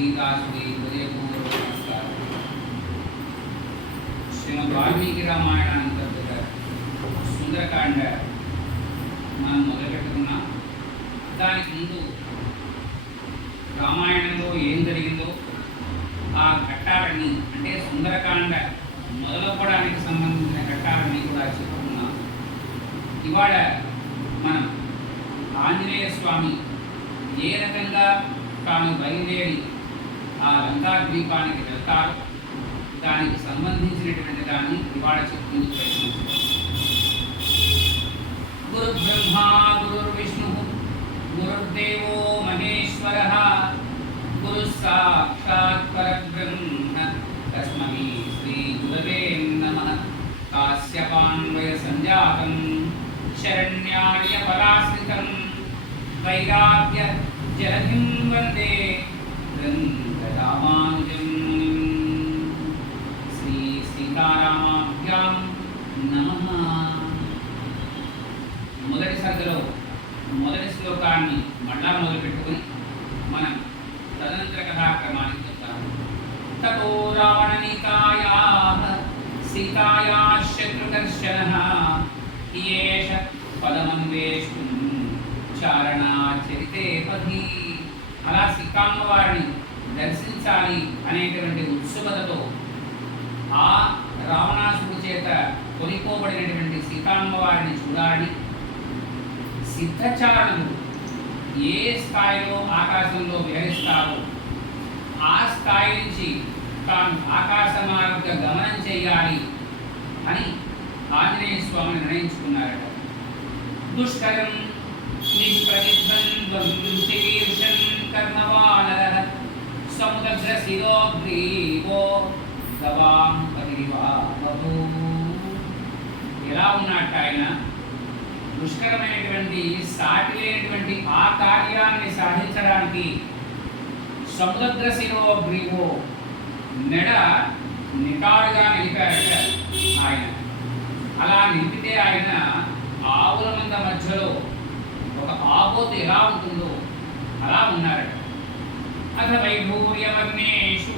गीताश्री हृदयपूर्वक नमस्कार। श्रीमद् वाल्मीकि रामायणांतर्गत సుందరకాండ మనం మొదలుపెట్టుకున్నాం. దానికి ముందు రామాయణంలో ఏం జరిగిందో ఆ ఘట్టాలన్నీ అంటే సుందరకాండ మొదలవ్వడానికి సంబంధించిన ఘట్టాలన్నీ కూడా చెప్పుకున్నాం. ఇవాళ మనం ఆంజనేయ స్వామి ఏ రకంగా తాను బయలుదేరి ఆ లంకా ద్వీపానికి వెళ్తారో దానికి సంబంధించినటువంటి దాన్ని ఇవాళ చెప్పుకుంటూ ప్రయత్నించారు. గురు బ్రహ్మ గురుర్విష్ణు గురుర్దేవో మహేశ్వరః గురు సాక్షాత్ పరబ్రహ్మ తస్మై శ్రీ గురవే నమః. కాశ్యపాన్వయ సంజాతం శరణ్యార్య పరాశ్రితం వైరాగ్య జలధిం వందే రామానుజం. శ్రీ సీతారామాభ్యాం నమః. మొదటి సర్గలో మొదటి శ్లోకాన్ని మళ్ళా మొదలుపెట్టుకుని మనం తదనంతర కథాక్రమానికి చెప్తాము. తతో రావణనీతాయాః సీతాయాః శత్రుదర్శనః ఏష పదమన్వేష్టుం చారణాచరితే పథి. అలా సీతమ్మ వారిని దర్శించాలి అనేటువంటి ఉత్సుకతతో ఆ రావణాసుడు చేత కొనిపోబడినటువంటి సీతమ్మ వారిని చూడాలని సిద్ధచారణులు ఏ స్థాయిలో ఆకాశంలో విహరిస్తారో ఆ స్థాయి నుంచి తాను ఆకాశ మార్గ గమనం చేయాలి అని ఆంజనేయ స్వామి నిర్ణయించుకున్నారట. దుష్కరం నిష్ప్రతిద్వంద్వం చికీర్షన్ కర్మవానరః సముద్రశిరోగ్రీవో గవాం పతిరివా బభూ. ఎలా ఉన్నట్టు ఆయన దుష్కరమైనటువంటి సాటి లేనటువంటి ఆ కార్యాన్ని సాధించడానికి సముద్రశిరోగ్రీవో మెడ నిటారుగా నిలిపారట ఆయన. అలా నిలిపితే ఆయన ఆవుల మంద మధ్యలో ఒక ఆపోతు ఎలా ఉంటుందో అలా ఉన్నారట. అథ వైఢూర్యవర్ణేషు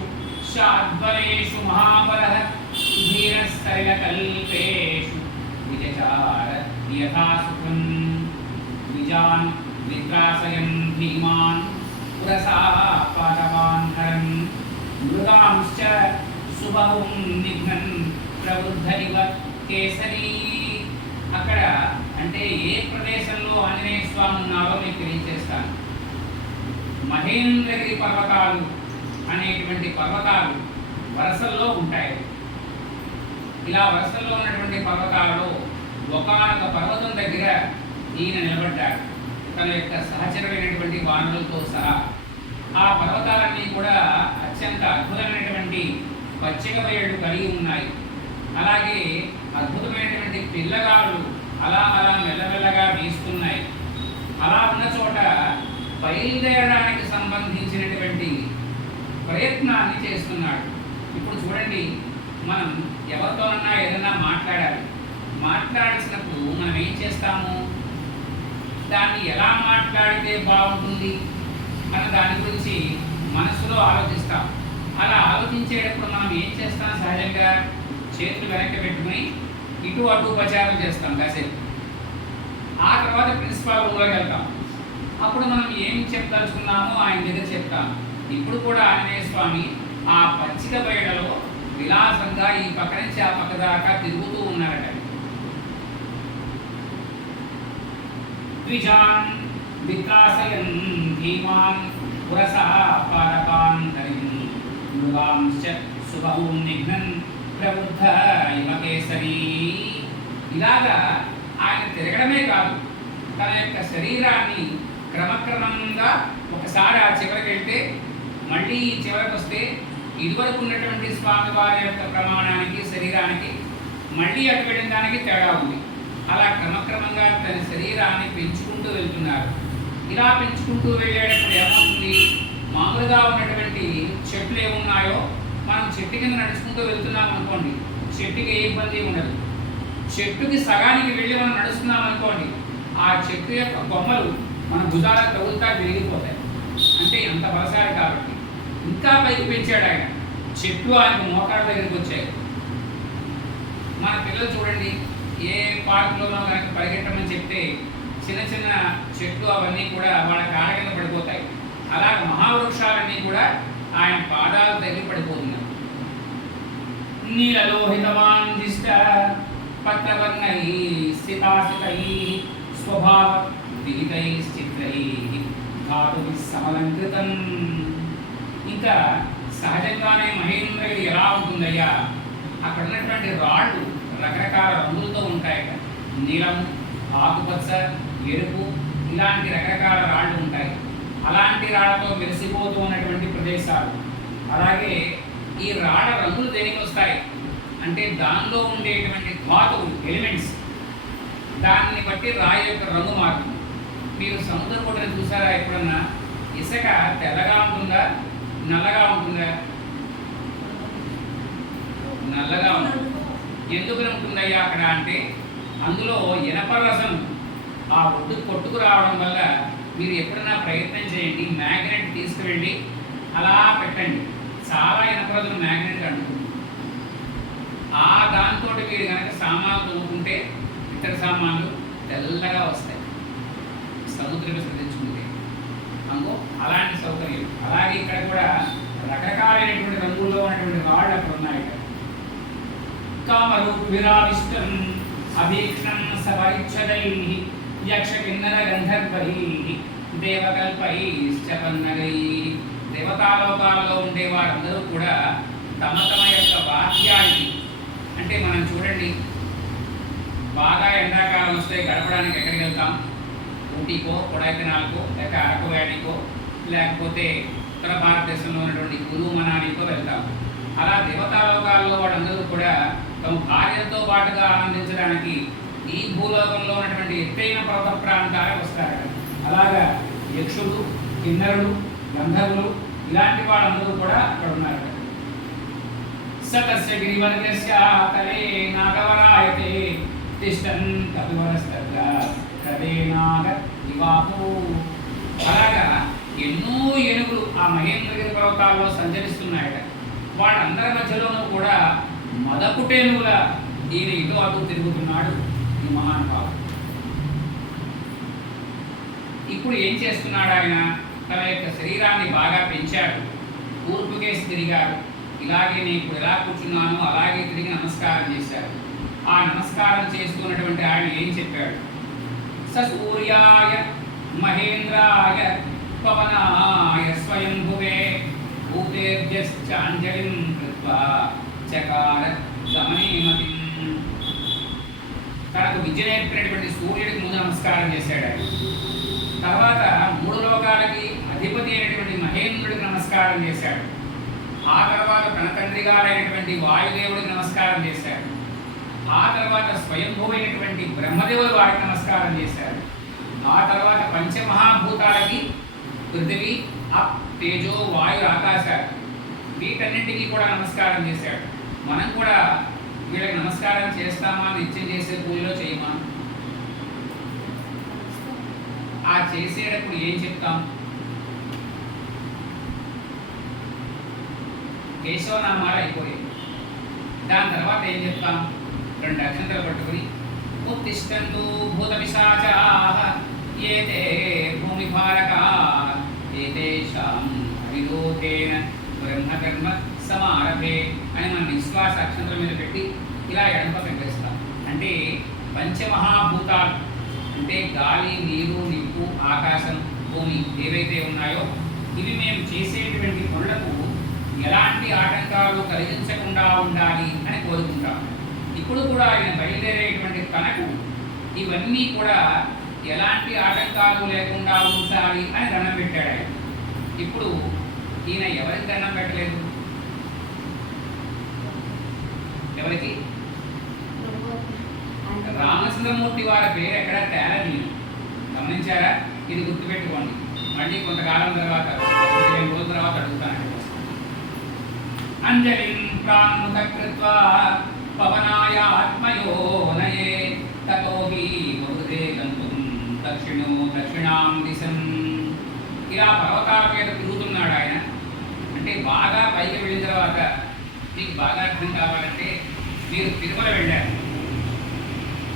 శాద్వరేషు మహాబలః ధీరస్తైలకల్పేషు విజచార యథాసుఖం విజాన్ విత్రాసయం ధీమాన్ పురసాః పాదవాన్ హరం మృగాంశ్చ సుబహుం నిఘ్నన్ ప్రవృద్ధనివ కేసరీ. అక్కడ అంటే ఏ ప్రదేశంలో ఆంజనేయ స్వామి ఉన్నారో మీకు తెలియజేస్తాను. మహేంద్రగిరి పర్వతాలు అనేటువంటి పర్వతాలు వరుసల్లో ఉంటాయి. ఇలా వరుసల్లో ఉన్నటువంటి పర్వతాలలో ఒకానొక పర్వతం దగ్గర ఈయన నిలబడ్డాడు తన యొక్క సహచరమైనటువంటి వానరులతో సహా. ఆ పర్వతాలన్నీ కూడా అత్యంత అద్భుతమైనటువంటి పచ్చిక బయళ్ళు కలిగి ఉన్నాయి. అలాగే అద్భుతమైనటువంటి పిల్లగాళ్ళు అలా అలా మెల్లమెల్లగా వీస్తున్నాయి. అలా ఉన్న చోట బయలుదేరడానికి సంబంధించినటువంటి ప్రయత్నాన్ని చేస్తున్నాడు. ఇప్పుడు చూడండి, మనం ఎవరితోనన్నా ఏదన్నా మాట్లాడాలి. మాట్లాడాల్సినప్పుడు మనం ఏం చేస్తాము, దాన్ని ఎలా మాట్లాడితే బాగుంటుంది మన దాని గురించి మనసులో ఆలోచిస్తాం. అలా ఆలోచించేటప్పుడు మనం ఏం చేస్తాం, సహజంగా చేతులు వెనక్కి పెట్టుకుని ఇటు అటు ఉపచారం చేస్తాం కాసేపు. ఆ తర్వాత ప్రిన్సిపాల్ రూమ్లోకి వెళ్తాం. అప్పుడు మనం ఏం చెప్పదలుచుకున్నామో ఆయన దగ్గర చెప్తాం. ఇప్పుడు కూడా ఆంజనేయ స్వామి ఆ పచ్చిక బయటలో విలాసంగా ఈ పక్క నుంచి ఆ పక్క దాకా తిరుగుతూ ఉన్నారట. ద్విజాన్ వికాసయన్ ధీమాన్ పురసః పాదపాన్ హరిం మృగాంశ్చ సుబహూన్ నిఘ్నన్ ప్రబుద్ధ ఇవ కేసరీ. ఇలాగా ఆయన తిరగడమే కాదు, తన యొక్క శరీరాన్ని క్రమక్రమంగా ఒకసారి ఆ చివరికి వెళ్తే మళ్ళీ ఈ చివరికి వస్తే ఇదివరకు ఉన్నటువంటి స్వామివారి యొక్క ప్రమాణానికి శరీరానికి మళ్ళీ అటు వెళ్ళిన దానికి తేడా ఉంది. అలా క్రమక్రమంగా తన శరీరాన్ని పెంచుకుంటూ వెళ్తున్నారు. ఇలా పెంచుకుంటూ వెళ్ళేటప్పుడు ఏమవుతుంది, మామూలుగా ఉన్నటువంటి చెట్లు ఏమున్నాయో మనం చెట్టు కింద నడుచుకుంటూ వెళ్తున్నాం అనుకోండి, చెట్టుకి ఏ ఇబ్బంది ఉండదు. చెట్టుకి సగానికి వెళ్ళి మనం నడుస్తున్నాం అనుకోండి, ఆ చెట్టు యొక్క కొమ్మలు మన భుజాలకు తగులుతా విరిగిపోతాయి. అంటే అంత బలసారి కాబట్టి ఇంకా పైకి పెంచాడు ఆయన. చెట్లు ఆయనకు మోకాళ్ళ దగ్గరికి వచ్చాయి. మన పిల్లలు చూడండి, ఏ పార్కులోనో కనుక పరిగెట్టమని చెప్తే చిన్న చిన్న చెట్లు అవన్నీ కూడా వాళ్ళ కాళ్ళ కింద పడిపోతాయి. అలాగ మహావృక్షాలన్నీ కూడా ఆయన పాదాల దగ్గర పడిపోతున్నాయి. నీలలోహితమాందిష్ట పత్రవర్ణై స్థితాసితై స్వభావ విహితై చిత్రై ధాతు సమలంకృతం. ఇంకా సహజంగానే మహేంద్రగిరి ఎలా ఉంటుందయ్యా, అక్కడ ఉన్నటువంటి రాళ్ళు రకరకాల రంగులతో ఉంటాయట. నీలం, ఆకుపచ్చ, ఎరుపు ఇలాంటి రకరకాల రాళ్ళు ఉంటాయి. అలాంటి రాళ్లతో మెరిసిపోతూ ఉన్నటువంటి ప్రదేశాలు. అలాగే ఈ రాళ్ళ రంగులు దేనికి వస్తాయి అంటే దానిలో ఉండేటువంటి ధాతువులు, ఎలిమెంట్స్, దాన్ని బట్టి రాయి యొక్క రంగు మారుతుంది. మీరు సముద్ర పొట్టను చూసారా ఎప్పుడన్నా? ఇసుక తెల్లగా ఉంటుందా, నల్లగా ఉంటుందా? నల్లగా ఉంటుంది. ఎందుకు ఉంటుందయ్యా అక్కడ అంటే అందులో ఇనప రసం ఆ ఒడ్డు కొట్టుకు రావడం వల్ల. మీరు ఎప్పుడన్నా ప్రయత్నం చేయండి, మ్యాగ్నెట్ తీసుకువెళ్ళి అలా పెట్టండి, చాలా ఇనపరసం మ్యాగ్నెట్ అంటుకుంటుంది. ఆ దాంతో మీరు కనుక సామాన్లు తోముకుంటే ఇతర సామాన్లు తెల్లగా వస్తాయి, సముద్రం తెచ్చుకుంటే. అందుకో అలాంటి సౌకర్యం. అలాగే ఇక్కడ కూడా రకరకాలైనటువంటి రంగుల్లో ఉన్నటువంటి రాళ్ళు అక్కడ ఉన్నాయి. కామరూప విరావిష్టం అభీక్షణం సవరిచ్చదై యక్ష కిన్నర గంధర్వై దేవకల్పై పన్నగై. దేవతాలోకాలలో ఉండే వారందరూ కూడా తమ తమ యొక్క వాక్యాన్ని, అంటే మనం చూడండి, బాగా ఎండాకాలం వస్తే గడపడానికి ఎక్కడికి వెళ్తాం? ఊటీకో, కొడైకెనాల్కో, లేక అరకు వ్యాలీకో, లేకపోతే ఉత్తర భారతదేశంలో ఉన్నటువంటి కులు మనాలికో వెళ్తాం. అలా దేవతాలోకాల్లో వాళ్ళందరూ కూడా తమ భార్యతో పాటుగా ఆనందించడానికి ఈ భూలోకంలో ఉన్నటువంటి ఎత్తైన పర్వత ప్రాంతాలకు వస్తారు. అలాగా యక్షుడు, కిన్నరుడు, గంధర్వులు ఇలాంటి వాళ్ళందరూ కూడా అక్కడ ఉన్నారు. సతస్య గిరివర్గస్య తలే నాగవరాయతే తిష్టన్ కపివరస్తత్ర కదే నాగ ఇవాపు. అలాగా ఎన్నో ఏనుగులు ఆ మహేంద్రగిరి పర్వతాల్లో సంచరిస్తున్నాయట. వాళ్ళందరి మధ్యలోనూ కూడా మదపుటేనుగుల ఈయన ఇటు అటు తిరుగుతున్నాడు ఈ మహానుభావుడు. ఇప్పుడు ఏం చేస్తున్నాడు ఆయన? తన యొక్క శరీరాన్ని బాగా పెంచాడు, తూర్పుకేసి తిరిగాడు. ఇలాగే నేను ఇప్పుడు ఎలా కూర్చున్నానో అలాగే తిరిగి నమస్కారం చేశాడు. ఆ నమస్కారం చేస్తున్నటువంటి ఆయన ఏం చెప్పాడు? స సూర్యాయ మహేంద్రాయ పవనాయ స్వయంభువే భూతేభ్యశ్చాంజలిం కృత్వా చకార గమనేమతి. తనకు విద్య నేర్పినటువంటి సూర్యుడికి ముందు నమస్కారం చేశాడు ఆయన. తర్వాత మూడు లోకాలకి అధిపతి అయినటువంటి మహేంద్రుడికి నమస్కారం చేశాడు. ఆ తర్వాత తన తండ్రి గారైనటువంటి వాయుదేవుడికి నమస్కారం చేశాడు. ఆ తర్వాత స్వయంభూవైనటువంటి బ్రహ్మదేవుడు వారికి నమస్కారం చేశాడు. ఆ తర్వాత పంచమహాభూతాలకి పృథివీ, అప్, తేజో, వాయు, ఆకాశాలు వీటన్నింటినీ కూడా నమస్కారం చేశాడు. మనం కూడా వీళ్ళకి నమస్కారం చేస్తామా? నిత్యం చేసే పూజలో చేయమా? ఆ చేసేటప్పుడు ఏం చెప్తాం? కేశవనామాలు అయిపోయాయి. దాని తర్వాత ఏం చెప్తాం? 2 అక్షంతలు పట్టుకుని ఉత్తిష్టంతు భూత పిశాచాః ఏతే భూమిభారకాః ఏతేషాం అవిరోధేన బ్రహ్మకర్మ సమారభే అని మన నిశ్వాస అక్షంతల మీద పెట్టి ఇలా ఎడమ పెట్టేస్తాం. అంటే పంచమహాభూతాలు అంటే గాలి, నీరు, నిప్పు, ఆకాశం, భూమి ఏవైతే ఉన్నాయో ఇవి మేము చేసేటువంటి పనులకు ఎలాంటి ఆటంకాలు కలిగించకుండా ఉండాలి అని కోరుకుంటాం. ఇప్పుడు కూడా ఆయన బయలుదేరేటువంటి తనకు ఇవన్నీ కూడా ఎలాంటి ఆటంకాలు లేకుండా ఉంచాలి అని దండం పెట్టాడు ఆయన. ఇప్పుడు ఈయన ఎవరికి దండం పెట్టలేదు? ఎవరికి? రామచంద్రమూర్తి వారి పేరు ఎక్కడ తేలని గమనించారా? ఇది గుర్తుపెట్టుకోండి. మళ్ళీ కొంతకాలం తర్వాత 15 రోజుల తర్వాత అడుగుతాను. అంజలిం ప్రాణుత కృత్వా పవనాయ ఆత్మయోనయే తతో హి మృదే గంతుం దక్షిణాం దిశం. ఇలా పర్వతాల మీద తిరుగుతున్నాడు ఆయన. అంటే బాగా పైకి వెళ్ళిన తర్వాత మీకు బాగా అర్థం కావాలంటే మీరు తిరుమల వెళ్ళారు.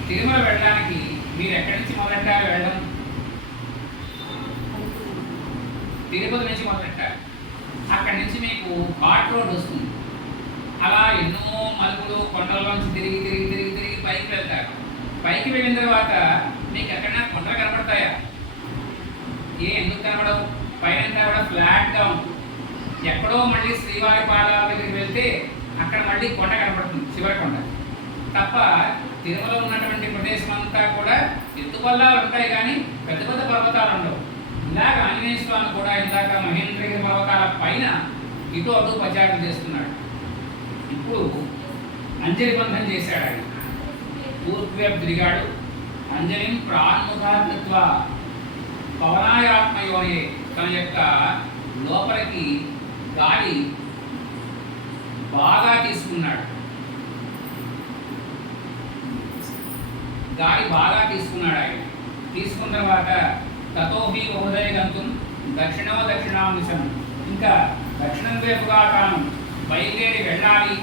తిరుమల వెళ్ళడానికి మీరు ఎక్కడి నుంచి మొదలెట్టారు వెళ్ళడం? తిరుపతి నుంచి మొదలెట్టారు. అక్కడి నుంచి మీకు ఘాట్ రోడ్ వస్తుంది. అలా ఎన్నో మలుపులు కొండల్లోంచి తిరిగి తిరిగి తిరిగి తిరిగి పైకి వెళ్తారు. పైకి వెళ్ళిన తర్వాత మీకు ఎక్కడైనా కొండలు కనపడతాయా? ఎందుకు కనపడవు? పైన కూడా ఫ్లాట్గా ఉంటుంది. ఎక్కడో మళ్ళీ శ్రీవారి పాదాల దగ్గరికి వెళ్తే అక్కడ మళ్ళీ కొండ కనపడుతుంది, శివరి కొండ తప్ప. తిరుమల ఉన్నటువంటి ప్రదేశం అంతా కూడా ఎత్తుపల్లాలు ఉంటాయి కానీ పెద్ద పెద్ద పర్వతాలు ఉండవు. ఇలాగ ఆంజనేయ స్వామి కూడా ఇందాక మహేంద్రగిరి పర్వతాల పైన ఇటు అటు ప్రచారం చేస్తున్నాడు. ఇప్పుడు అంజలి బంధం చేశాడు. ఆయన పూర్తివైపు తిరిగాడు. అంజలిం ప్రాణముఖాత్వ పవనాయాత్మయోనే, తన యొక్క లోపలికి గాలి బాగా తీసుకున్నాడు. ఆయన తీసుకున్న తర్వాత తతోహి ఉదయ గంతుం దక్షిణాంశం, ఇంకా దక్షిణం వైపుగా తాను బయలుదేరి వెళ్ళాలి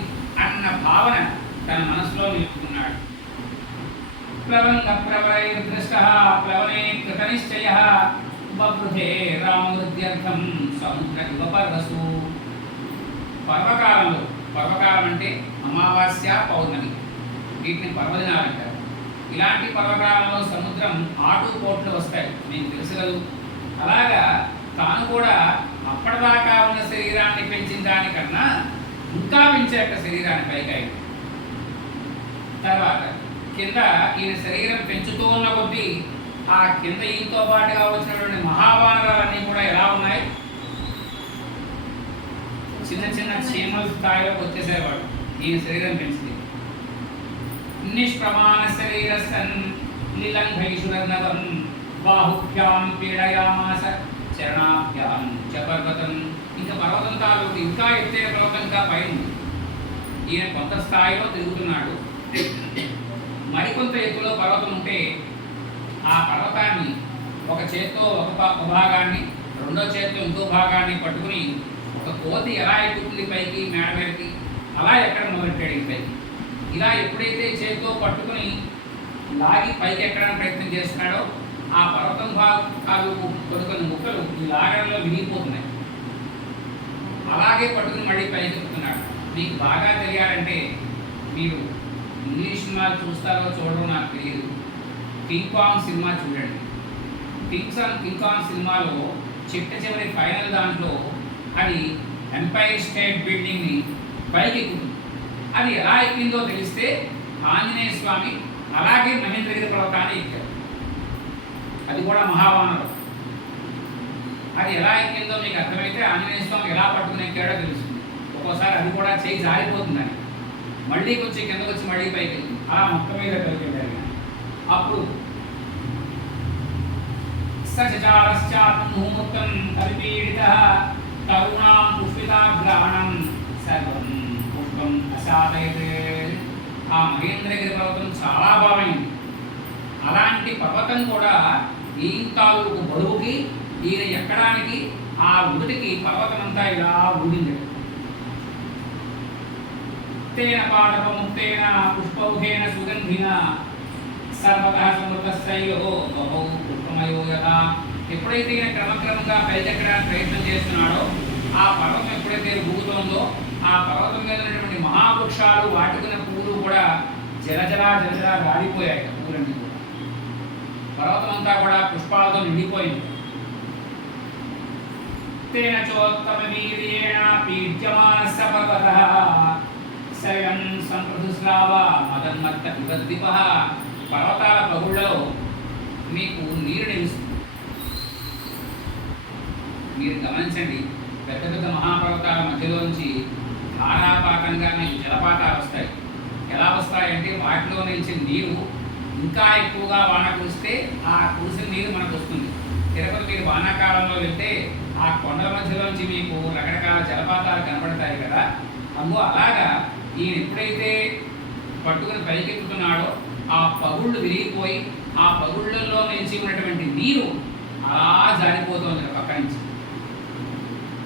అన్న భావన తన మనసులో నిలుపుకున్నాడు. ప్లవంగ ప్రవరైర్దృష్ట ప్లవనే కృతనిశ్చయ బృధే రామవృద్ధ్యర్థం సముద్ర యువపర్వసు. పర్వకాలం అంటే అమావాస్య, పౌర్ణమి, వీటిని పర్వదినాలు అంటారు. ఇలాంటి పర్వకాలంలో సముద్రం ఆటుపోట్లు వస్తాయి, మీకు తెలుసు కదా. అలాగా తాను కూడా అప్పటిదాకా ఉన్న శరీరాన్ని పెంచిన దానికన్నా ఇంకా పెంచాక శరీరాన్ని పైకి. తర్వాత కింద ఈయన శరీరం పెంచుతూ ఉన్న కొద్దీ ఆ కింద ఈయనతో పాటుగా వచ్చినటువంటి మహావానరాలన్నీ కూడా ఎలా ఉన్నాయి? చిన్న చిన్న చీమల స్థాయిలోకి వచ్చేసారు వాడు ఈయన శరీరం పెంచింది. నిష్ప్రమాణ శరీరస్థన్ లీలంఘైషురర్ణవం బాహుభ్యాం పీడయామాస చరణాభ్యాం చ పర్వతం. ఇంకా పర్వతం తాలూకు ఇంకా ఎత్తైన పర్వతం ఇంకా పైన ఈయన కొంత స్థాయిలో తిరుగుతున్నాడు. మరికొంత ఎత్తులో పర్వతం ఉంటే ఆ పర్వతాన్ని ఒక చేత్తో ఒక భాగాన్ని, రెండో చేత్తో ఇంకో భాగాన్ని పట్టుకుని ఒక కోతి ఎలా ఎక్కుతుంది పైకి మేడ మీదకి, అలా ఎక్కడ మొదలెట్టాడు ఈ పైకి. ఇలా ఎప్పుడైతే చేత్తో పట్టుకుని లాగి పైకి ఎక్కడానికి ప్రయత్నం చేస్తున్నాడో ఆ పర్వతం భాగాలు కొన్ని ముక్కలు ఈ లాగడంలో విరిగిపోతున్నాయి. అలాగే పట్టుకుని మళ్ళీ పైకి ఎక్కుతున్నాడు. మీకు బాగా తెలియాలంటే మీరు ఇంగ్లీష్ సినిమాలు చూస్తారో చూడడం నాకు తెలియదు. కింగ్ కాంగ్ సినిమా చూడండి. కింగ్ కాంగ్ సినిమాలో చివరి ఫైనల్ దాంట్లో అది ఎంపైర్ స్టేట్ బిల్డింగ్ని పైకి ఎక్కుతుంది. అది ఎలా ఎక్కిందో తెలిస్తే ఆంజనేయ స్వామి అలాగే మహేంద్రగిరి పర్వతాన్ని ఎక్కారు. అది కూడా మహావానరం. అది ఎలా ఎక్కిందో మీకు అర్థమైతే ఆంజనేయ స్వామి ఎలా పట్టుకుని ఎక్కాడో తెలుస్తుంది. ఒక్కోసారి అది కూడా చేయి జారిపోతుందని మళ్ళీ కొంచెం కిందకు వచ్చి మళ్ళీ పైకి వెళ్తుంది. అలా మొత్తం మీద పైకి వెళ్ళారు. అప్పుడు సచారశ్చాత్మూర్తం పరిపీడిత తరుణాం పుష్పితాగ్రహణం సర్వం పుష్పం అశాదయతే. ఆ మహేంద్రగిరి పర్వతం చాలా బలమైంది. అలాంటి పర్వతం కూడా ఈయన తాలూకు బరువుకి ఈయన ఎక్కడానికి ఆ ఉడికి పర్వతం అంతా ఇలా ఊడింది. తేన పాదపముక్తేన పుష్పౌఘేన సుగంధిన సర్వదా సమృతస్థైలో బహు పుష్పమయో యథా. ఎప్పుడైతే ఈయన క్రమక్రమంగా పైకెక్కడానికి ప్రయత్నం చేస్తున్నాడో ఆ పర్వతం ఎప్పుడైతే ఊగుతోందో ఆ పర్వతం మీద ఉన్నటువంటి మహావృక్షాలు వాటికున్న పూలు కూడా జలజలా రాలిపోయాయి. పూలన్నీ కూడా పర్వతం అంతా కూడా పుష్పాలతో నిండిపోయింది. తేన చోత్తమ వీర్యేణ పీడ్యమానస్య పర్వతః శయం సంప్రదుశ్రావ మదన్మత్త వివద్దిపః. పర్వతాల పగుళ్ళలో మీకు నీరు నిలుస్తుంది. మీరు గమనించండి, పెద్ద పెద్ద మహాపర్వతాల మధ్యలోంచి ధారాపాతంగా మీకు జలపాతాలు వస్తాయి. ఎలా వస్తాయంటే వాటిలో నుంచి నీరు ఇంకా ఎక్కువగా వాన కురిస్తే ఆ కురిసిన నీరు మనకు వస్తుంది. తిరుపతి మీరు వానాకాలంలో వెళ్తే ఆ కొండల మధ్యలోంచి మీకు రకరకాల జలపాతాలు కనబడతాయి కదా. అలాగా ఈయన ఎప్పుడైతే పట్టుకుని పైకెక్కుతున్నాడో ఆ పగుళ్ళు విరిగిపోయి ఆ పగుళ్ళల్లో నుంచి ఉన్నటువంటి నీరు అలా జారిపోతుంది పక్క నుంచి.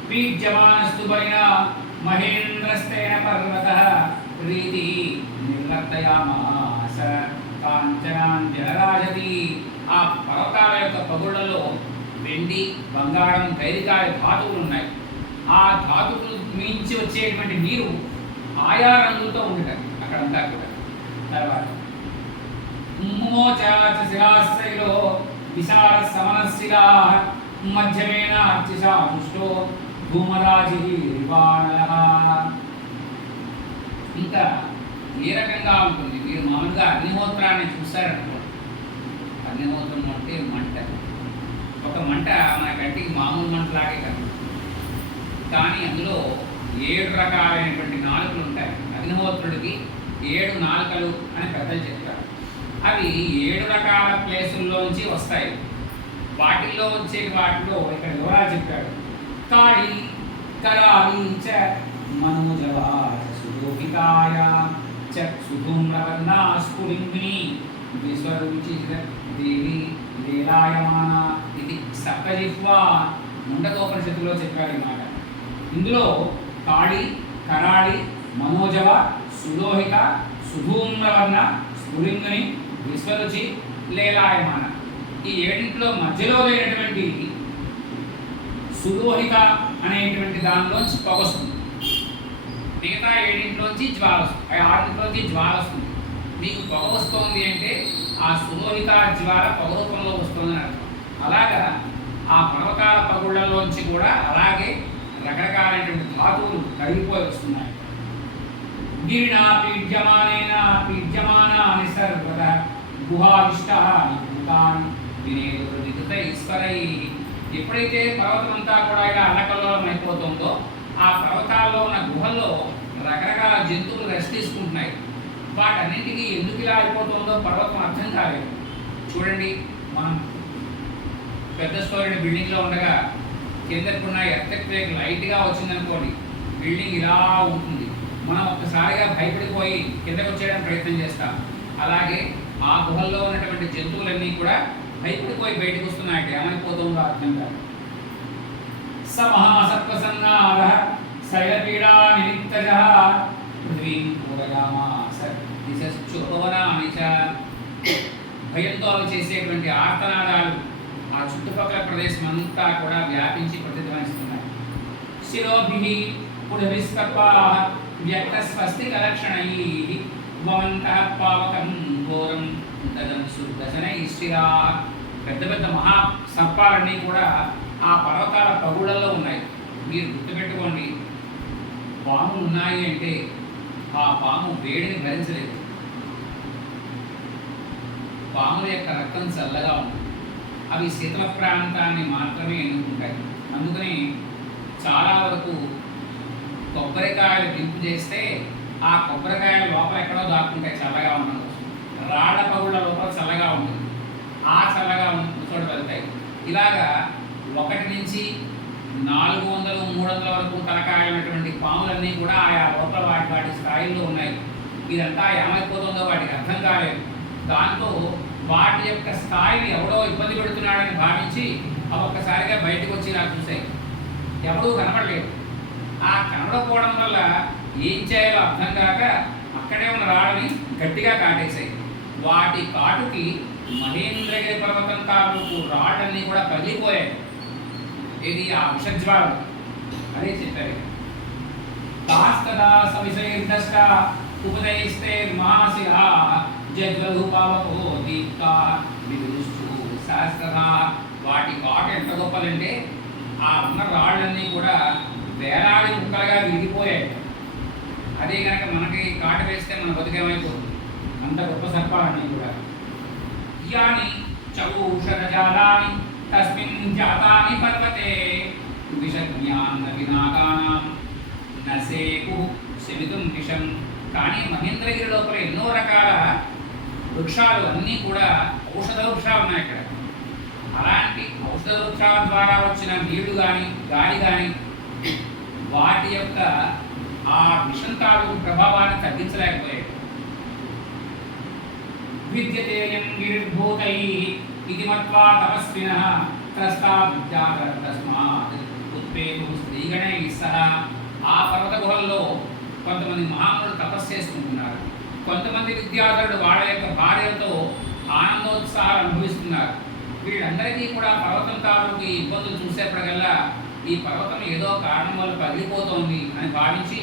వీజ్యమానస్తు బలినా మహేంద్రస్తేన పర్వతః రీతి నిర్వర్తయామాస కాంచనాంజనరాజతి. ఆ పర్వతాల యొక్క పగుళ్లలో వెండి, బంగారం, గైరికాయ ధాతువులు ఉన్నాయి. ఆ ధాతువులు మించి వచ్చేటువంటి నీరు ఆయా రంగులతో ఉండటం అక్కడంతా కూడా. తర్వాత మోచాచ శిలాశ్రయిలో విశాల సమనశిలా మధ్యమేన అర్చిషా దుష్టో ధూమరాజి రివాణః. ఇంకా ఏ రకంగా ఉంటుంది? మీరు మామూలుగా అగ్నిహోత్రాన్ని చూశారనుకోండి. అగ్నిహోత్రం అంటే మంట. ఒక మంట మన కంటికి మామూలు మంటలాగే కనిపిస్తుంది, కానీ అందులో 7 రకాలైనటువంటి నాలుకలు ఉంటాయి. అగ్నిహోత్రుడికి 7 నాలుకలు అని పెద్దలు చెప్తారు. అవి 7 రకాల ప్లేసుల్లోంచి వస్తాయి. వాటిల్లో వచ్చే వాటిలో ఇక్కడ వివరాలు చెప్పాడు. కాళీ కరాళీ చ మనోజవాచ సులోకితాయ చ సుధూమ్రవర్ణా స్ఫులింగిని విశ్వరుచి దేవి లీలాయమాన ఇది సప్తజిహ్వా ముండకోపనిషత్తులో చెప్పారు ఈ మాట. ఇందులో కాళీ, కరాళి, మనోజవ, సులోహిత, సుధూమ్రవర్ణ, స్ఫులింగిని, విశ్వరుచి, లీలాయమాన ఈ 7 మధ్యలో లేనటువంటి సులోహిత అనేటువంటి దానిలోంచి పొగ వస్తుంది. మిగతా 7 జ్వాల వస్తుంది, 6 జ్వాల వస్తుంది. మీకు పొగ వస్తుంది అంటే ఆ సులోహిత జ్వాల పొగ రూపంలో వస్తుందని అర్థం. అలాగా ఆ పర్వతాల పగుళ్లలోంచి కూడా అలాగే రకరకాలైనటువంటి ధాతువులు కరిగిపోయి వస్తున్నాయి. గిరినా పీడ్యమానాని సర్వదా గుహావిష్టాని భూతాని వినేదుత ఈశ్వరై. ఎప్పుడైతే పర్వతం అంతా కూడా ఇలా అల్లకల్లోలం అయిపోతుందో ఆ పర్వతాల్లో ఉన్న గుహల్లో రకరకాల జంతువులు రెస్ట్ తీసుకుంటున్నాయి. వాటన్నింటికీ ఎందుకు ఇలా అయిపోతుందో పర్వతం అర్థం కాలేదు. చూడండి, మనం పెద్ద స్టోరీ బిల్డింగ్లో ఉండగా కిందకున్న ఎర్త్క్వేక్ లైట్గా వచ్చిందనుకోండి, బిల్డింగ్ ఇలా ఉంటుంది. మనం ఒక్కసారిగా భయపడిపోయి కిందకు వచ్చేయడం ప్రయత్నం చేస్తాం. అలాగే ఆ గుహల్లో ఉన్నటువంటి జంతువులన్నీ కూడా భయపడిపోయి బయటకు వస్తున్నాయి. ఏమైపోతుందో అర్థం కాదు. స మహాసర్పసన్నాద శైలపీడా నిమిత్తజ పృథ్వీం పూరయామాస దిశశ్చుపవనాని చ. భయంతో అవి చేసేటువంటి ఆర్తనాదాలు ఆ చుట్టుపక్కల ప్రదేశం అంతా కూడా వ్యాపించి ప్రతిధ్వనిస్తున్నాయి. శిరోభిః పుడభిస్తర్పాః వ్యక్త స్వస్తిక లక్షణైః భవంతః పావకం ఘోరం దదం సుదశనైశ్చిరాః. పెద్ద పెద్ద మహా సర్పాలన్నీ కూడా ఆ పర్వతాల పగుళ్లలో ఉన్నాయి. మీరు గుర్తుపెట్టుకోండి, పాములు ఉన్నాయి అంటే ఆ పాము వేడిని భరించలేదు. పాముల యొక్క రక్తం చల్లగా ఉంటుంది. అవి శీతల ప్రాంతాన్ని మాత్రమే ఎన్నుకుంటాయి. అందుకని చాలా వరకు కొబ్బరికాయలు దింపు చేస్తే ఆ కొబ్బరికాయల లోపల ఎక్కడో దాక్కుంటాయి చల్లగా ఉండడం కోసం. రాళ్ల పగుళ్ళ లోపల చల్లగా ఉంటుంది. ఆ చల్లగా ఉన్న చోట వెళ్తాయి. ఇలాగా 1 నుంచి 400, 300 వరకు తలకాయలైనటువంటి పాములన్నీ కూడా ఆయా లోపల వాటి స్థాయిల్లో ఉన్నాయి. ఇదంతా ఏమైపోతుందో వాటికి అర్థం కాలేదు. దాంతో వాటి యొక్క స్థాయిని ఎవడో ఇబ్బంది పెడుతున్నాడని భావించి అవి ఒక్కసారిగా బయటకు వచ్చి ఇలా చూసాయి. ఎవడూ కనపడలేదు. ఆ కనపడకపోవడం వల్ల ఏం చేయాలో అర్థం కాక అక్కడే ఉన్న రాళ్ళని గట్టిగా కాటేశాయి. వాటి కాటుకి మహేంద్రగిరి పర్వతం తాలూకు రాళ్ళన్నీ కూడా పగిలిపోయాయి. ఇది ఆ విషజ్వాలు. అదే చెప్పారు. దాస్తదా సవిషైర్దష్ట ఉపదయిస్తే మహాశిలా జగ్రూపావకో దీప్తా విదుష్టు శాస్త్రదా. వాటి కాటు ఎంత గొప్పలంటే ఆ ఉన్న రాళ్ళన్నీ కూడా వేలాడి ముక్కలుగా విరిగిపోయాయి. అదే కనుక మనకి కాటు వేస్తే మన బతుకేమైపోతుంది. అంత గొప్ప సర్పాలన్నీ కూడా. యాని చౌషధజాలాని తస్మిన్ జాతాని పర్వతే విషజ్ఞాన వినాగానాం నసేకు శమితుం విషం. కానీ మహేంద్రగిరి లోపల ఎన్నో రకాల వృక్షాలు అన్నీ కూడా ఔషధ వృక్షాలు ఉన్నాయి ఇక్కడ. అలాంటి ఔషధ వృక్షాల ద్వారా వచ్చిన నీళ్లు కానీ గాలి కానీ వాటి యొక్క ఆ విషం తాలూకు ప్రభావాన్ని తగ్గించలేకపోయాయి. విద్యతేయం గిరిర్భూతైః ఇది మత్వా తపస్వినః త్రస్తా విద్యాధర తస్మాత్ శిల్పేషు స్త్రీగణై సహా ఆ పర్వత గుహల్లో కొంతమంది మహాములు తపస్సు చేసుకుంటున్నారు. కొంతమంది విద్యాధరుడు వాళ్ళ యొక్క భార్యలతో ఆనందోత్సాహాలు అనుభవిస్తున్నారు. వీళ్ళందరికీ కూడా పర్వతం తాలూకు ఈ ఇబ్బందులు చూసేప్పటికల్లా ఈ పర్వతం ఏదో కారణం వల్ల పగిలిపోతోంది అని భావించి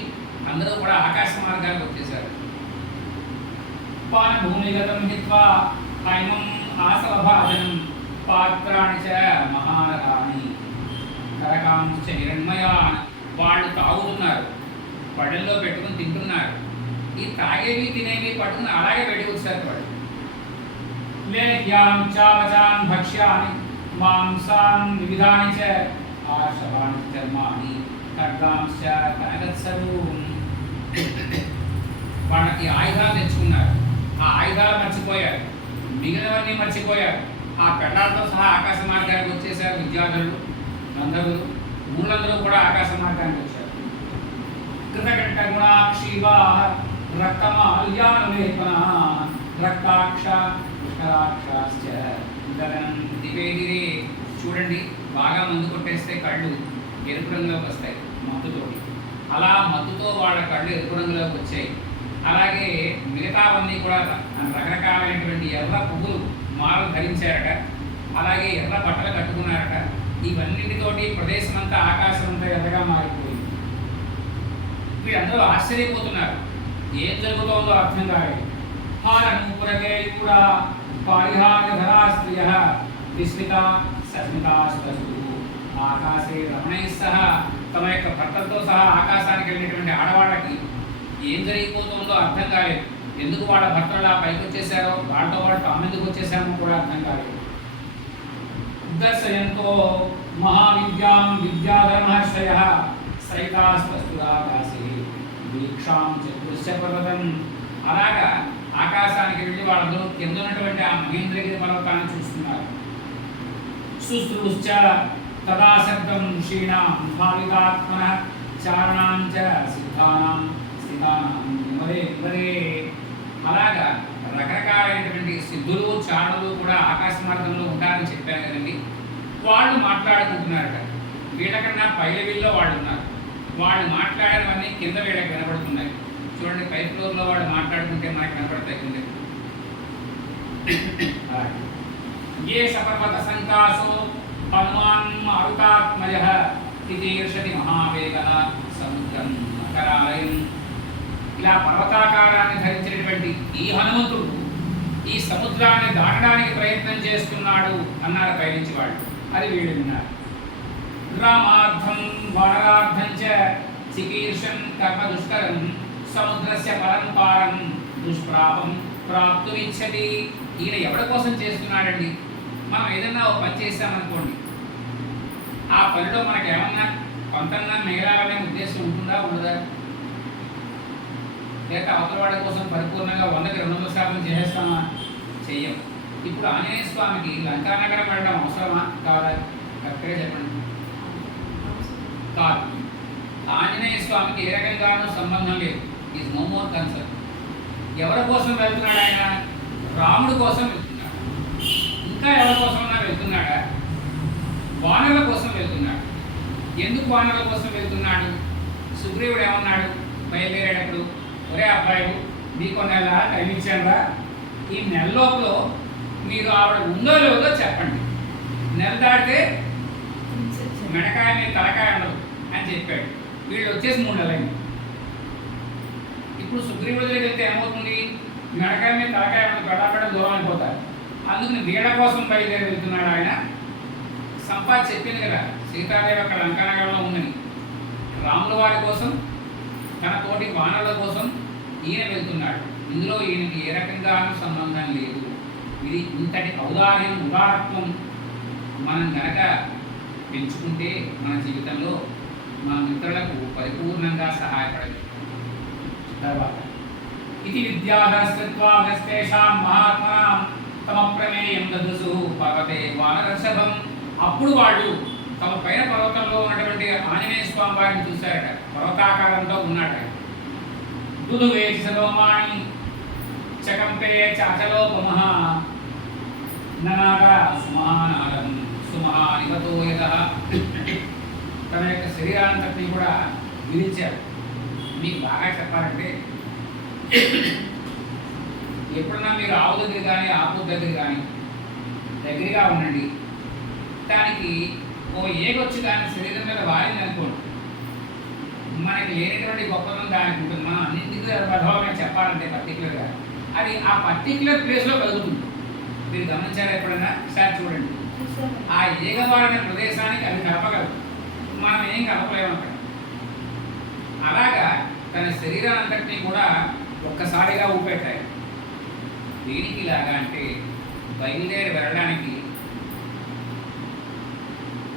అందరూ కూడా ఆకాశ మార్గానికి వచ్చేశారు. పానభూమిగతం హిత్వా హైమం ఆసవభాజనం పాత్రాణి చ మహారథాని కరకాంశ్చ హిరణ్మయాన్. వాళ్ళు తాగుతున్నారు, పళ్ళల్లో పెట్టుకుని తింటున్నారు. ఈ తాగేవి తినేవి పట్టుకుని అలాగే పెట్టి వచ్చారు వాళ్ళు. లేహ్యాం చావచాం భక్ష్యాని మాంసాన్ వివిధాని చ ఆర్షవాణి చర్మాణి ఖడ్గాంశ్చ కనగత్సరూన్. వాళ్ళకి ఆయుధాలు తెచ్చుకున్నారు, ఆ ఆయుధాలు మర్చిపోయారు, మిగిలినవన్నీ మర్చిపోయారు. ఆ పెళ్ళాలతో సహా ఆకాశ మార్గానికి వచ్చేసారు విద్యాధరులు, గంధర్వులు, ఊళ్ళందరూ కూడా ఆకాశ మార్గానికి వచ్చారు. కృతకంఠ గుణాక్షీవా రక్తమాల్యానులేపనా రక్తాక్ష పుష్కరాక్షాశ్చ గగనం దివేదిరే. చూడండి, బాగా మందు కొట్టేస్తే కళ్ళు ఎరుపు రంగులోకి వస్తాయి మత్తుతోటి. అలా మత్తుతో వాళ్ళ కళ్ళు ఎరుపు రంగులోకి వచ్చాయి. అలాగే మిగతావన్నీ కూడా రకరకాలైనటువంటి ఎర్ర పువ్వులు మాలలు ధరించారట, అలాగే ఎర్ర బట్టలు కట్టుకున్నారట. ఇవన్నిటితోటి ప్రదేశం అంతా ఆకాశం అంతా ఎర్రగా మారిపోయింది. వీళ్ళందరూ ఆశ్చర్యపోతున్నారు, ఏం జరుగుతోందో అర్థం కాలేదు. హారనూపురకేయూరా పారిహారధరా స్త్రియ విస్మిత సస్మితాస్తు ఆకాశే రమణై సహా. తమ యొక్క భర్తలతో సహా ఆకాశానికి వెళ్ళినటువంటి ఆడవాళ్ళకి ఏం జరిగిపోతుందో అర్థం కాలేదు. ఎందుకు వాళ్ళ భర్తలు ఆ పైకి వచ్చేసారో, వాళ్ళతో పాటు తాము ఎందుకు వచ్చేసామో కూడా అర్థం కాలేదు. దర్శయంతో మహావిద్యాం విద్యాధర్మహర్షయ సైతాస్తస్తురాకాశే వీక్షాం చతుర్శ పర్వతం. అలాగా ఆకాశానికి వెళ్ళి వాళ్ళందరూ కింద ఉన్నటువంటి ఆ మహేంద్రగిరి పర్వతాన్ని చూస్తున్నారు. శుశ్రూశ్చ తదా శబ్దం క్షీణాం భావితాత్మన చారణాం చ సిద్ధానాం స్థితానాం విమరే విమరే. అలాగా రకరకాలైనటువంటి సిద్ధులు చారణులు కూడా ఆకాశ మార్గంలో ఉంటారని చెప్పాను కదండి. వాళ్ళు మాట్లాడుకుంటున్నారట. వీళ్ళకన్నా పై లెవెల్లో వాళ్ళు ఉన్నారు. వాళ్ళు మాట్లాడినవన్నీ కింద వీళ్ళకి వినపడుతున్నాయి. చూడండి, పై ఫ్లోర్లో వాళ్ళు మాట్లాడుకుంటే మనకి వినపడతాయి కింద. ఏ సపర్వత సంకాసో హనుమాన్ మారుతాత్మజ తితీర్షతి మహావేగ సముద్రం మకరాలయం. ఇలా పర్వతాకారాన్ని ధరించినటువంటి ఈ హనుమంతుడు ఈ సముద్రాన్ని దాటడానికి ప్రయత్నం చేస్తున్నాడు అన్నారు పైనుంచి వాళ్ళు. అది వీళ్ళు విన్నారు. గ్రామార్థం వానరార్థం చ చికీర్షం కర్మ దుష్కరం సముద్రస్య పరంపారం దుష్ప్రాపం ప్రాప్తుమిచ్చతి. ఈయన ఎవరి కోసం చేస్తున్నాడండి? మనం ఏదన్నా ఒక పని చేస్తామనుకోండి, ఆ పనిలో మనకు ఏమన్నా కొంతన్నా మిగలాలనే ఉద్దేశం ఉంటుందా ఉండదా? లేక అవతల వాడి కోసం పరిపూర్ణంగా 100కి 200% చేసేస్తామా? చెయ్యం. ఇప్పుడు ఆంజనేయ స్వామికి లంకానగరం వెళ్ళడం అవసరమా కాదా? కరెక్ట్గా చెప్పండి. కాదు. ఆంజనేయ స్వామికి ఏ రకంగానూ సంబంధం లేదు. Is no more concern. ఎవరి కోసం వెళ్తున్నాడు ఆయన? రాముడి కోసం వెళ్తున్నాడు. ఇంకా ఎవరి కోసమన్నా వెళ్తున్నాడా? వానరుల కోసం వెళ్తున్నాడు. ఎందుకు వానరుల కోసం వెళ్తున్నాడు? సుగ్రీవుడు ఏమన్నాడు బయలుదేరేటప్పుడు? ఒరే అబ్బాయి, మీకు నెల టైం ఇచ్చానురా, ఈ నెల లోపల మీరు ఆవిడ ఉందో లేదో చెప్పండి. నెల దాటితే మెడకాయ మీద తలకాయ ఉండదు అని చెప్పాడు. వీళ్ళు వచ్చేసి 3 నెలలైంది. ఇప్పుడు సుగ్రీవుడి దగ్గరికి వెళ్తే ఏమవుతుంది? మెడకాయ మీద తలకాయ ఉండదు, పెడ దూరం అయిపోతారు. అందుకని వీళ్ళ కోసం బయలుదేరి వెళ్తున్నాడు ఆయన. సంపాద్ చెప్పింది కదా, సీతాదేవి అక్కడ లంకానగరంలో ఉందని. రాముల వారి కోసం, తన తోటి వానరుల కోసం ఈయన వెళ్తున్నాడు. ఇందులో ఈయనకి ఏ రకంగానూ సంబంధం లేదు. ఇది ఇంతటి ఔదార్యం, ఉదారత్వం మనం గనక పెంచుకుంటే మన జీవితంలో మన మిత్రులకు పరిపూర్ణంగా సహాయపడదు. తర్వాత ఇది విద్యాధరస్తేషాం మహాత్మనాం తమ ప్రమేయం దదుసు పర్వతే వానరసభం. అప్పుడు వాళ్ళు తమ పైన పర్వతంలో ఉన్నటువంటి ఆంజనేయ స్వామి వారిని చూశారట. పర్వతాకారంతో ఉన్నాడు. దుదువేచి సలోమాణి చకంపే చాచలోపమః ననాద సుమహానాదం సుమహానివతో యదః. తన యొక్క శరీరాంతటిని కూడా విధించారు. మీకు బాగా చెప్పాలంటే ఎప్పుడన్నా మీరు ఆవు దగ్గర కానీ ఆపు దగ్గర కానీ దగ్గరగా ఉండండి. దానికి ఓ ఏగొచ్చి దాని శరీరం మీద వారింది అనుకోండి, మనకి లేనటువంటి గొప్పతనం దానికి ఉంటుంది. మనం అన్నింటికి ప్రభావమే చెప్పాలంటే పర్టికులర్గా అది ఆ పర్టికులర్ ప్లేస్లో కలుగుతుంది. మీరు గమనించారా ఎప్పుడైనా? ఒకసారి చూడండి, ఆ ఏగవారిన ప్రదేశానికి అది కలపగలదు, మనం ఏం కలపలేము అక్కడ. అలాగా తన శరీరాన్నంతటినీ కూడా ఒక్కసారిగా ఊపెట్టాయి. దేనికి ఇలాగా అంటే బయలుదేరి వెళ్ళడానికి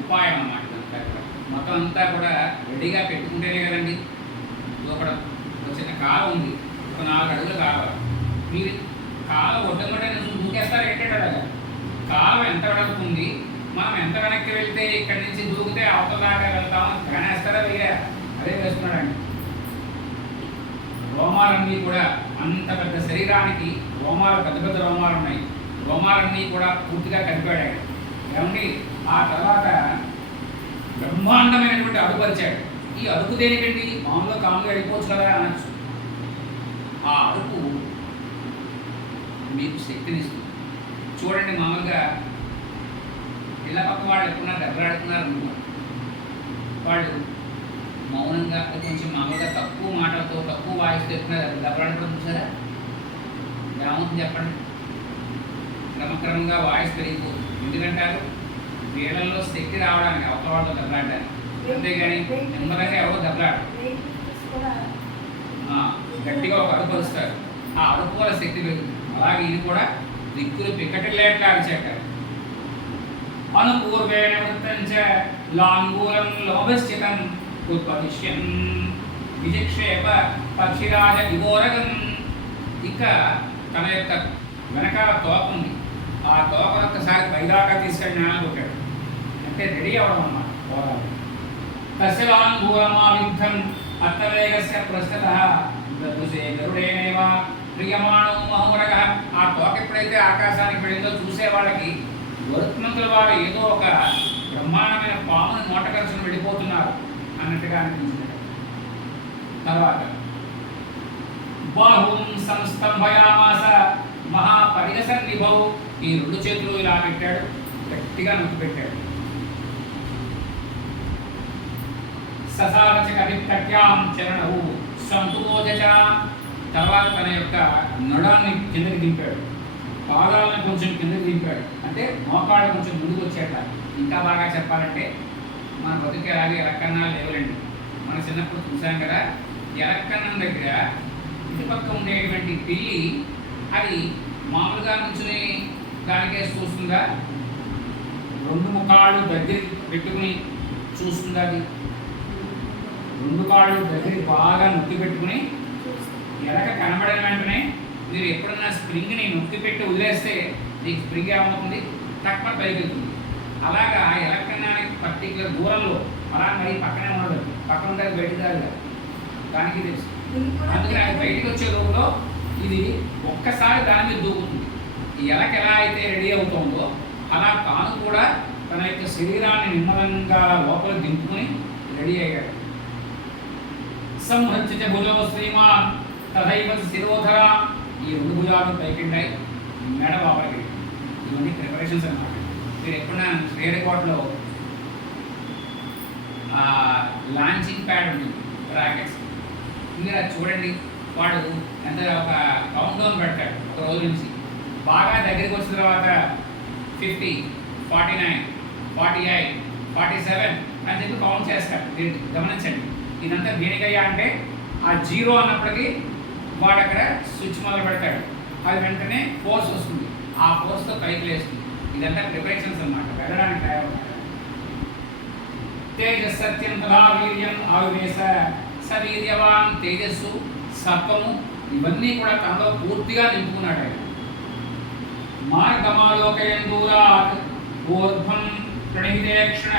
ఉపాయం అన్నమాట. మొత్తం అంతా కూడా రెడీగా పెట్టుకుంటేనే కదండి దూకడం. ఒక చిన్న కాల ఉంది, ఒక 4 అడుగులు కావాలి. మీరు కాల ఒడ్డంటే దూకేస్తారు ఏంటంటే అలాగా. కాలం ఎంత వెడల్పుంది, మనం ఎంత వెనక్కి వెళ్తే ఇక్కడి నుంచి దూకితే అవతల దాకా వెళ్తాం, గణేస్తారా వెయ్యారా? అదే వేస్తున్నాడండి. రోమాలన్నీ కూడా అంత పెద్ద శరీరానికి రోమాలు, పెద్ద పెద్ద రోమాలు ఉన్నాయి. రోమాలన్నీ కూడా పూర్తిగా కలిపాడు. ఏమండి ఆ తర్వాత బ్రహ్మాండమైనటువంటి అడుగు పరిచాడు. ఈ అడుగు దేనికండి? మామూలుగా కాముగా వెళ్ళిపోవచ్చు కదా అనొచ్చు. ఆ అడుగు మీకు శక్తినిస్తుంది. చూడండి, మామూలుగా ఇళ్ళ పక్క వాళ్ళు ఎప్పుడన్నా దెబ్బలాడుతున్నారు అనుకోండి, వాళ్ళు మౌనంగా కొంచెం మామూలుగా తక్కువ మాటలతో తక్కువ వాయిస్తో ఎప్పుడన్నా దెబ్బలాడుకోవడం చూసారా? ఏమవుతుంది చెప్పండి? క్రమక్రమంగా వాయిస్ పెరిగిపోతుంది. ఎందుకంటారు? వీళ్ళల్లో శక్తి రావడానికి, అవతల వాళ్ళతో దెబ్బలాడడానికి. అంతేగాని నెమ్మదిగా ఎవరో దెబ్బలాడు గట్టిగా ఒక అడుపు వస్తారు, ఆ అడుపు వల్ల శక్తి పెరుగుతుంది. అలాగే ఇది కూడా దిక్కులు పిక్కటిల్లేట్లా అరిచాక అనుపూర్వేణ వృత్తంచ లాంగూలం లోభశ్చితం ఉత్పతిష్యం విజక్షేప పక్షిరాజ వివోరగం. ఇక తన యొక్క వెనకాల తోక ఉంది, ఆ తోక ఒక్కసారి పైదాకా తీసుకెళ్ళి నేల కొట్టాడు. అంటే రెడీ అవ్వడం అన్నమాట పోరాడు. తస్యలాంగూలమావిద్ధం అత్తవేగస్య పృష్ఠత దృశే గరుడేనేవ ప్రియమాణో మహమురగ. ఆ తోక ఎప్పుడైతే ఆకాశానికి వెళ్ళిందో చూసే వాళ్ళకి వరుత్మంతుల వారు ఏదో ఒక బ్రహ్మాండమైన పామును నోటకరుచుని వెళ్ళిపోతున్నారు అన్నట్టుగా అనిపించింది. తర్వాత బాహుం సంస్తంభయామాస మహాపరిగసన్నిభౌ. ఈ 2 చేతులు ఇలా పెట్టాడు, గట్టిగా నొక్కి పెట్టాడు. ససారచక విత్తట్యాం చరణవు సంతుమోజచ. తర్వాత తన యొక్క నడాన్ని కిందకి దింపాడు, పాదాలను కొంచెం కిందకి దింపాడు. అంటే మోకాళ్ళు కొంచెం ముందుకు వచ్చేట. ఇంకా బాగా చెప్పాలంటే మన బతుకు అలాగే ఎలక్కన్నాలు లేవులండి. మన చిన్నప్పుడు చూసాం కదా, ఎలక్కన్నం దగ్గర ఇటుపక్క ఉండేటువంటి పిల్లి అది మామూలుగా నుంచుని దానికే చూస్తుందా? 2 ముఖాళ్ళు దగ్గరికి పెట్టుకుని చూస్తుందా? అది 2 కాళ్ళు దగ్గరికి బాగా నొక్కి పెట్టుకుని ఎలక కనబడిన వెంటనే మీరు ఎప్పుడన్నా స్ప్రింగ్ని నొక్కి పెట్టి వదిలేస్తే నీకు స్ప్రింగ్ ఏమవుతుంది? తక్కువ పైకి వెళ్తుంది. అలాగా ఎలక్కన్నానికి పర్టికులర్ దూరంలో, అలా మరి పక్కనే ఉండదు, పక్కన ఉండదు బయటకు రాదు, దానికి తెలుసు. అందుకని అది బయటకు వచ్చే లోపల ఇది ఒక్కసారి దాని మీద దూకుతుంది. ఈ ఎలక ఎలా అయితే రెడీ అవుతుందో అలా తాను కూడా తన యొక్క శరీరాన్ని నిమ్మలంగా లోపల దింపుకొని రెడీ అయ్యాడు. సంహృత్య భుజో శ్రీమాన్ తదైవ శిరోధర. ఈ 2 భుజాలు పైకింటాయి, మెడ లోపలికి. ఇవన్నీ ప్రిపరేషన్స్ అన్నమాట. మీరు ఎప్పుడైనా శ్రీహరికోటలో లాంచింగ్ ప్యాడ్ ఉంది, రాకెట్స్, మీరు అది చూడండి. వాడు ఎంత ఒక కౌంట్ డౌన్ పెడతాడు ఒక రోజు నుంచి. బాగా దగ్గరికి వచ్చిన తర్వాత 50, 49, 48, 47 అని చెప్పి కౌంట్ చేస్తాడు. దీన్ని గమనించండి. ఇదంతా దేనికయ్యా అంటే ఆ 0 అన్నప్పటికీ వాడు అక్కడ స్విచ్ మొదలు పెడతాడు, అది వెంటనే ఫోర్స్ వస్తుంది, ఆ ఫోర్స్తో పైకి లేస్తుంది. ఇదంతా ప్రిపరేషన్స్ అన్నమాట, వెళ్ళడానికి తయారవుతాడు. తేజస్ సత్యం తథా వీర్యం ఆవివేశ సవీర్యవాన్. తేజస్సు, సత్వము ఇవన్నీ కూడా తనలో పూర్తిగా నింపుకున్నాడు ఆయన. మార్గమాలోకయం దూరాత్ ఊర్ధ్వం ప్రణిహితేక్షణ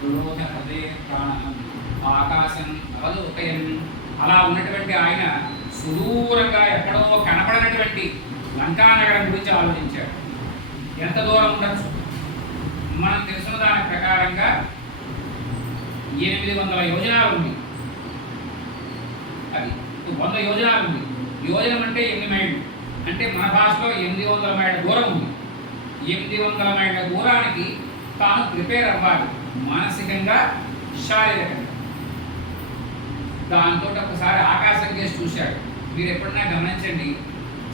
క్రోధ హృదయ ప్రాణం ఆకాశం అవలోకయం. అలా ఉన్నటువంటి ఆయన సుదూరంగా ఎక్కడో కనపడనటువంటి లంకానగరం గురించి ఆలోచించాడు. ఎంత దూరం ఉండొచ్చు? మనం తెలుసున్న దాని ప్రకారంగా 800 యోజనాలు ఉంది. అది 100 యోజనాలు ఉంది. యోజనం అంటే 8 మైళ్ళు, అంటే మన భాషలో 800 మైళ్ళ దూరం ఉంది. 800 మైళ్ళ దూరానికి తాను ప్రిపేర్ అవ్వాలి, మానసికంగా, శారీరకంగా. దాంతో ఒకసారి ఆకాశం చేసి చూశాడు. మీరు ఎప్పుడన్నా గమనించండి,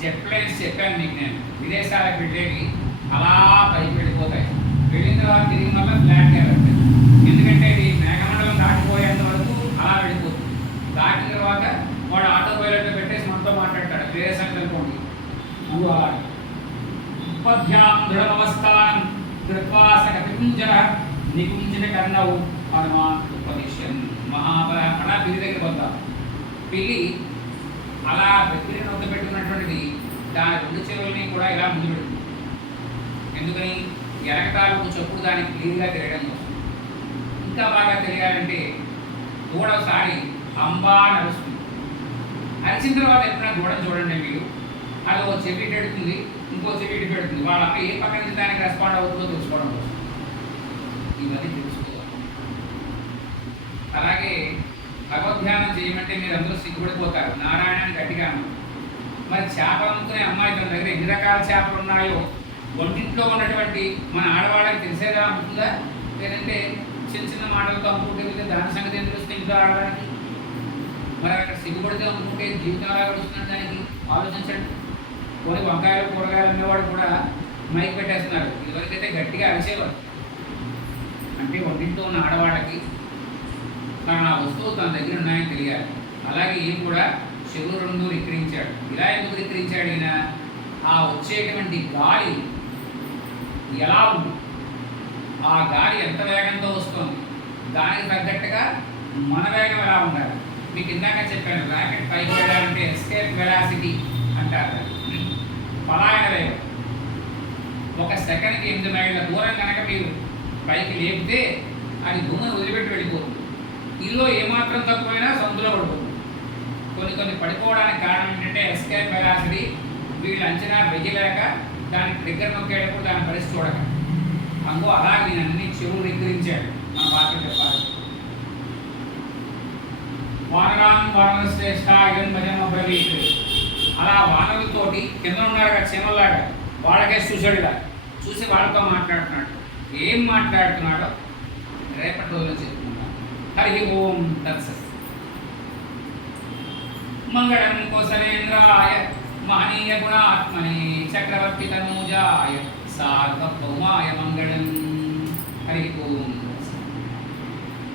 జెట్ ప్లేన్స్ చెప్పాను మీకు నేను, విదేశాలకు వెళ్ళేవి అలా పైకి వెళ్ళిపోతాయి, వెళ్ళిన తర్వాత తిరిగి మళ్ళీ ఫ్లాట్గా వెళ్తాయి. ఎందుకంటే ఇది మేఘమండలం దాటిపోయేంత వరకు అలా వెళ్ళిపోతుంది. దాటిన తర్వాత వాడు ఆటో పైలట్లో పెట్టేసి మనతో మాట్లాడతాడు, వేరే సంగతి అనుకోండి. నువ్వు అలా ఉపధ్యాం దృఢమవస్థానం కృత్వాసక వికుంజర నికుంజన కర్ణవు హనుమాన్ ఉపదిశ్యన్ మహాబల. అలా పిల్లి దగ్గర వద్దాం. పిల్లి అలా పిల్లి నొక్క పెట్టుకున్నటువంటిది దాని 2 చెవుల్ని కూడా ఇలా ముందు పెడుతుంది. ఎందుకని? ఎరకటాలకు చప్పుడు దానికి క్లియర్గా తెలియడం కోసం. ఇంకా బాగా తెలియాలంటే దూడసారి అంబా నడుస్తుంది. అరిచిన తర్వాత ఎప్పుడైనా దూడని చూడండి మీరు, అది ఒక చెవి ఇటు పెడుతుంది, ఇంకో చెవి ఇటు పెడుతుంది. వాళ్ళ అమ్మ ఏ పక్క నుంచి దానికి రెస్పాండ్ అవుతుందో తెలుసుకోవడం కోసం. ఇవన్నీ తెలుసుకోవాలి. అలాగే భగవద్ధ్యానం చేయమంటే మీరు అందరూ సిగ్గుపడిపోతారు, నారాయణని గట్టిగా అన్నారు. మరి చేపలు అమ్ముకునే అమ్మాయి తన దగ్గర ఎన్ని రకాల చేపలు ఉన్నాయో వంటింట్లో ఉన్నటువంటి మన ఆడవాళ్ళకి తెలిసేదా అమ్ముతుందా? లేదంటే చిన్న చిన్న మాటలతో అమ్ముకుంటే వెళ్తే దాని సంగతి ఏం తెలుస్తుంది ఇంట్లో ఆడడానికి? మరి అక్కడ సిగ్గుపడితే అమ్ముకుంటే జీవితం ఎలా గడుస్తున్నాడు? దానికి ఆలోచించండి. కొన్ని వంకాయలు కూరగాయలు అమ్మేవాడు కూడా మైక్ పెట్టేస్తున్నారు. ఇదివరకైతే గట్టిగా అరిచేవారు. అంటే వంటింట్లో ఉన్న ఆడవాళ్ళకి తన వస్తువు తన దగ్గర ఉన్నాయని తెలియాలి. అలాగే ఈయన కూడా చెవులు 2 రిక్కిరించాడు. ఇలా ఎందుకు రిక్కిరించాడు? ఈయన ఆ వచ్చేటువంటి గాలి ఎలా ఉంది, ఆ గాలి ఎంత వేగంతో వస్తుంది, దానికి తగ్గట్టుగా మన వేగం ఎలా ఉండాలి. మీకు ఇందాక చెప్పాను, రాకెట్ పైకి వెళ్ళాలంటే ఎస్కేప్ వెలాసిటీ అంటారు, పలాయన వేగం. 1 సెకండ్కి 8 మైళ్ళ దూరం కనుక మీరు పైకి లేపితే అది భూమిని వదిలిపెట్టి వెళ్ళిపోతుంది. ఇల్లు ఏమాత్రం తక్కువైనా సముద్రంలో పడిపోతుంది. కొన్ని పడిపోవడానికి కారణం ఏంటంటే ఎస్కేప్ వెలాసిటీ వీళ్ళు అంచనా వెయ్యలేక దాని ట్రిగ్గర్ నొక్కేటప్పుడు దాని పరిస్థితి చూడక. అందులో అలాగే నేను అన్ని చెవులు రిగ్గరించాడు. మన భాష చెప్పాలి, వానరాన్ వానర శ్రేష్ఠ ఇదం భజన బ్రవీత్. అలా వానరులతోటి కింద ఉన్నారు కదా చీమల్లాగా, వాళ్ళకే చూసాడుగా, చూసి వాళ్ళతో మాట్లాడుతున్నాడు. ఏం మాట్లాడుతున్నాడో రేపటి రోజుల్లో చెప్పుకుంటాం. హరి ఓం తత్సత్. మంగళం కోసలేంద్రాయ మహనీయ గుణాత్మనే చక్రవర్తి తనూజాయ సార్వభౌమాయ మంగళం. హరి ఓం.